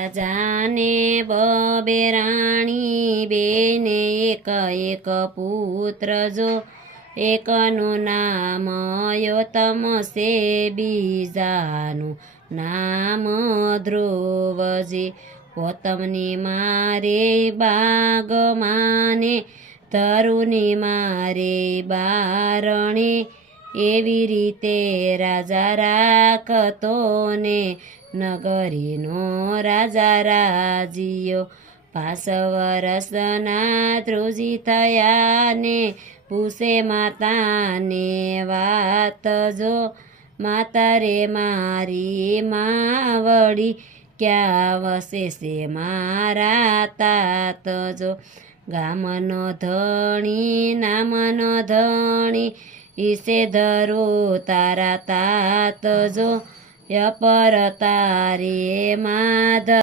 રાજાને બબે રાણી બેને એક પુત્ર જો એકનું નામ યોતમ સે બીજાનું નામ ધ્રુવજી પોતમની મારે બાગમાને તરુની મારે બારણે એવી રીતે રાજા રાખતો ને નગરીનો રાજા રાજીયો 5 વર્ષના ધ્રુજી થયા ને પૂછે માતાને વાત જો માતા રે મારી માવડી ક્યાં વસે છે મારા તાત જો ગામનો ધણી નામનો ધણી ઈસે ધરો તારા તાત જો યપર તારે માધ